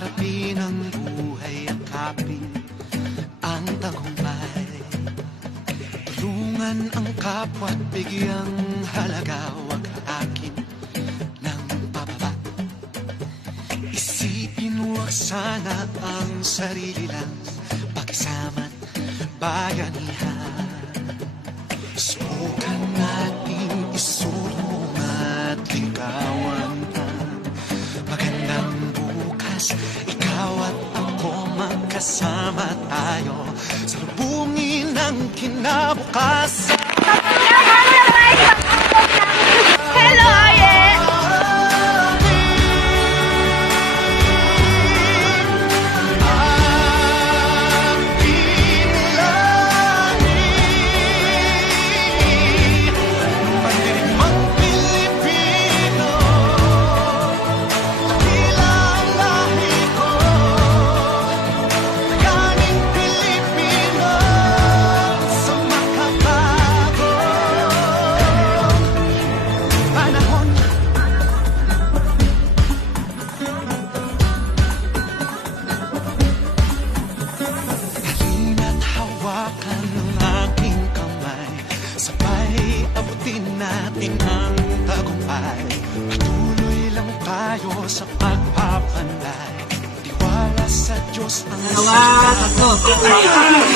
harapin ang buhay at kapin ang tagumpay. Tulungan ang kapwa't bigyang halaga, wag akin ng pababa. Isipin wag sana ang sarili lang, pakisama't bayanihan. Subukan nating isulong at ligawan ang magandang bukas. Ikaw at ako magkasama tayo, salubungin ang kinabukasan. Hello, Aye! Natin ang tagumpay, patuloy lang tayo sa pagpapanday. Tiwala sa Diyos ang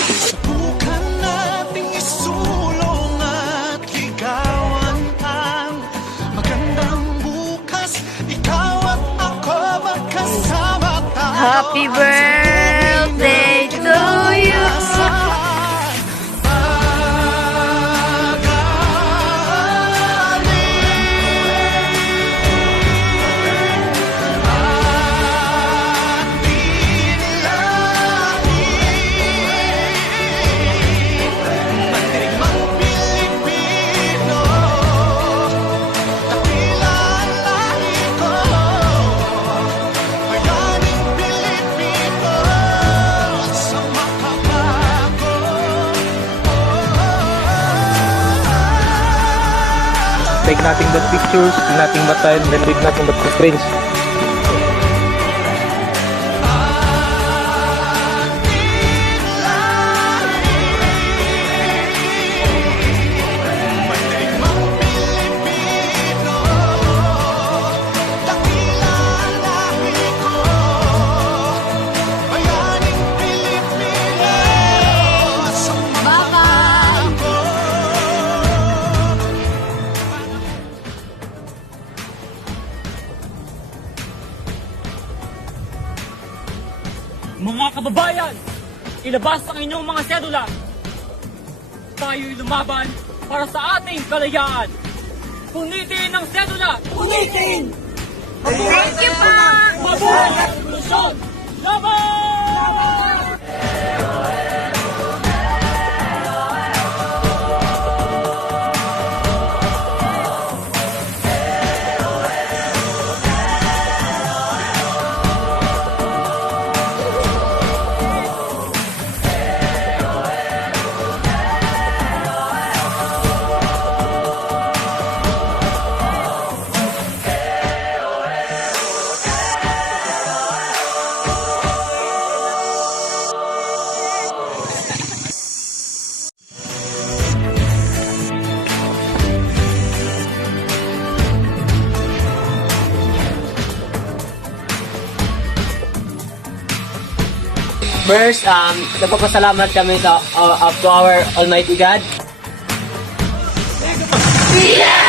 subukan nating isulong at ligawan ang magandang bukas. Ikaw at ako magkasama tayo. Happy birthday to you! Take nothing but pictures, nothing but time, then leave nothing but footprints. Mga kababayan, ilabas ang inyong mga sedula. Tayo'y lumaban para sa ating kalayaan. Punitin ang sedula! Punitin! Thank you pa! Mabuhay ang revolusyon! Laban! First, nagpapasalamat kami to our Almighty God. Yeah!